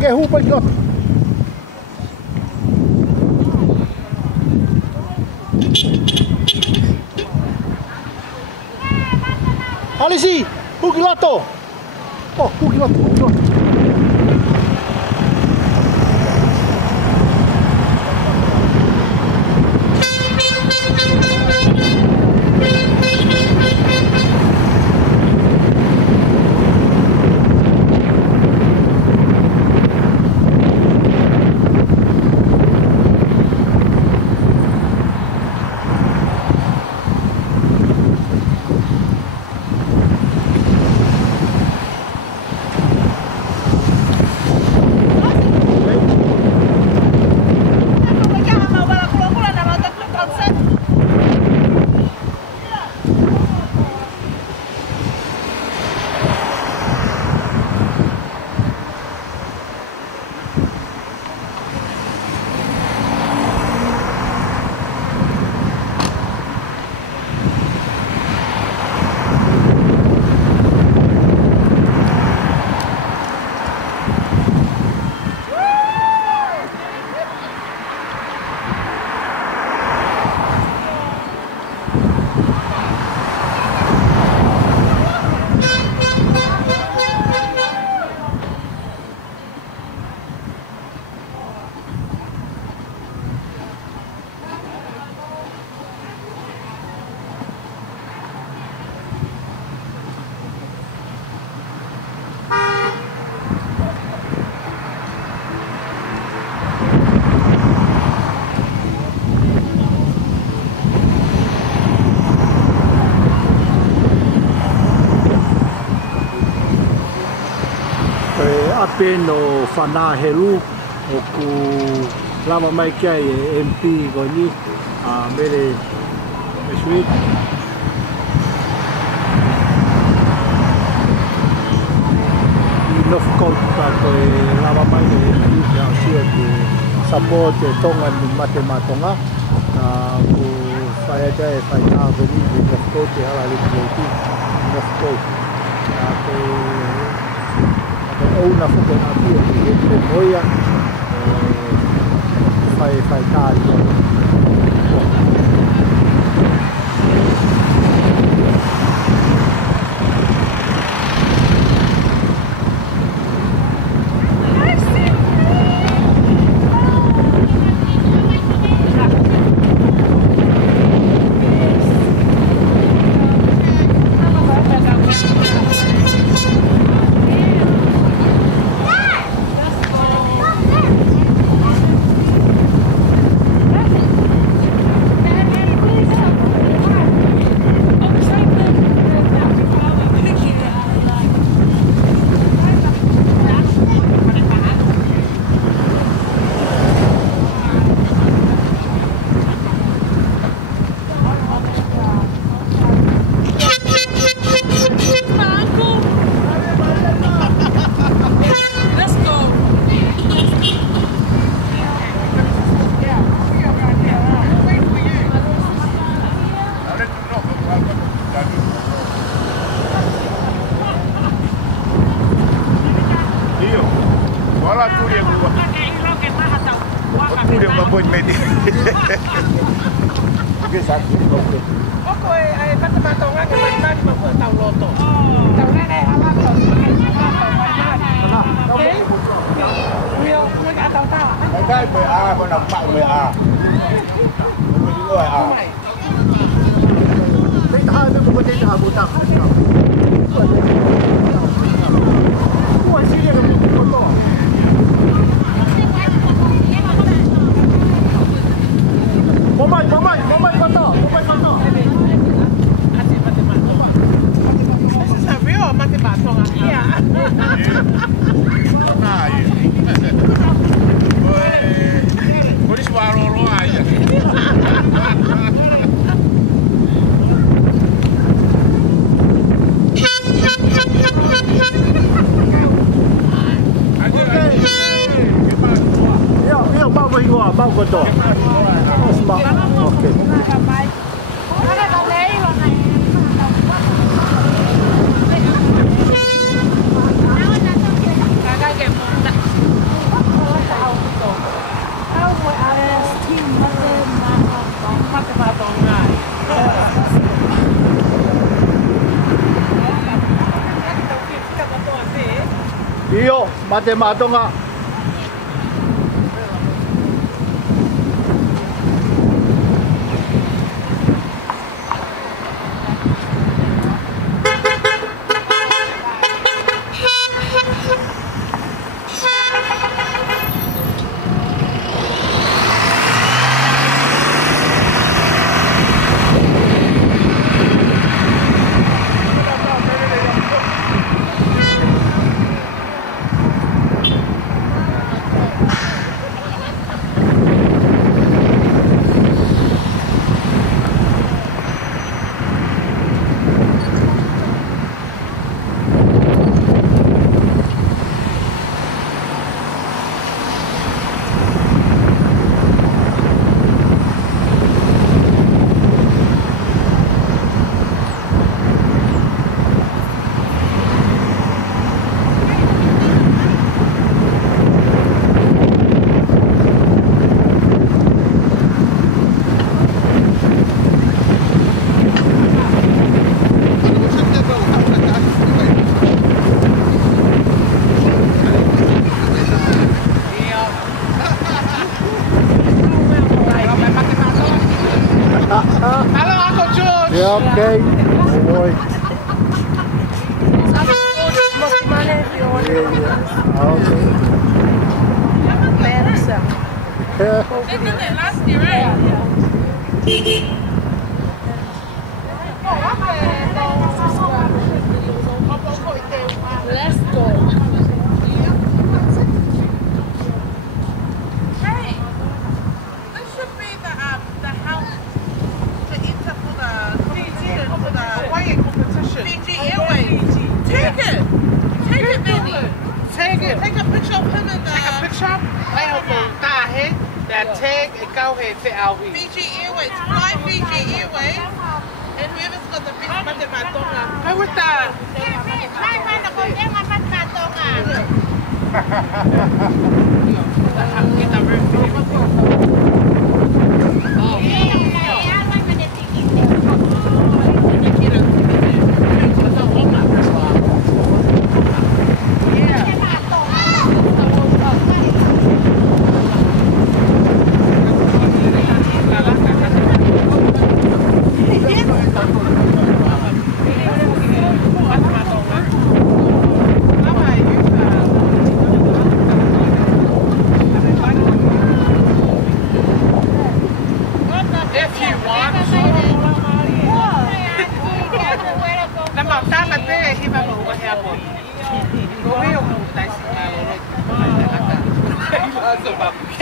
ke hupa ki loto. Alisi, huki loto. Oh, huki loto, huki loto. Ape no whana heru o ku lama mai kia e MP goni a mere e sui. I nofkota ko e lama mai e MP kia o sia ki support e tonga ni mate matonga ku whaiata e whaina goni ki nofkota e hala li ki nofkota. Una fotografia di Moia fai taglio. Mate Matonga. Hello, Uncle George. Yeah, okay. Oh boy. Okay. Yeah. They did it last year, right? Let's go. Hey, this should be the house to enter for the competition, for the Hawaii competition. Fiji Airways. Take it, baby. Take it. Take a picture of him and Take a picture. Lay her phone down here. That tag and go ahead and fit out here. Fiji Airways. Fly Fiji Airways. And whoever's got the best Mate Matonga. Go with that. Get the roof.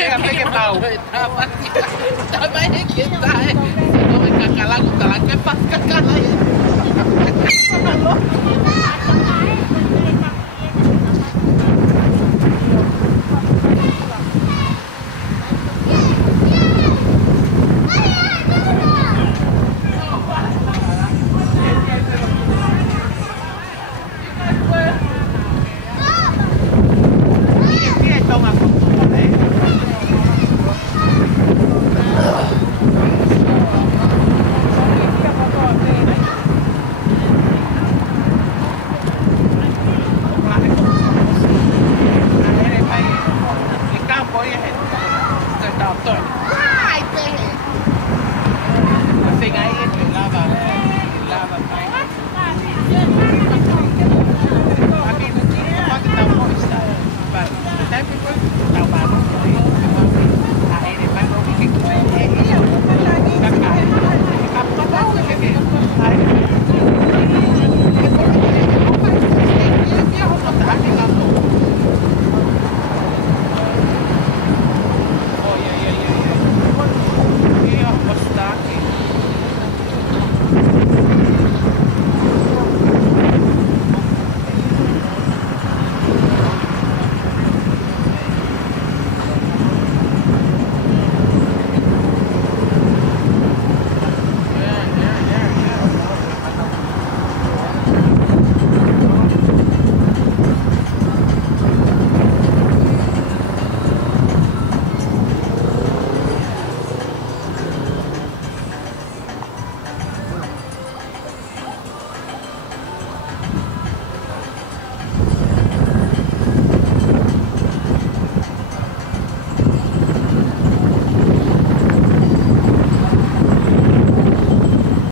Sampai kita, sampai kita,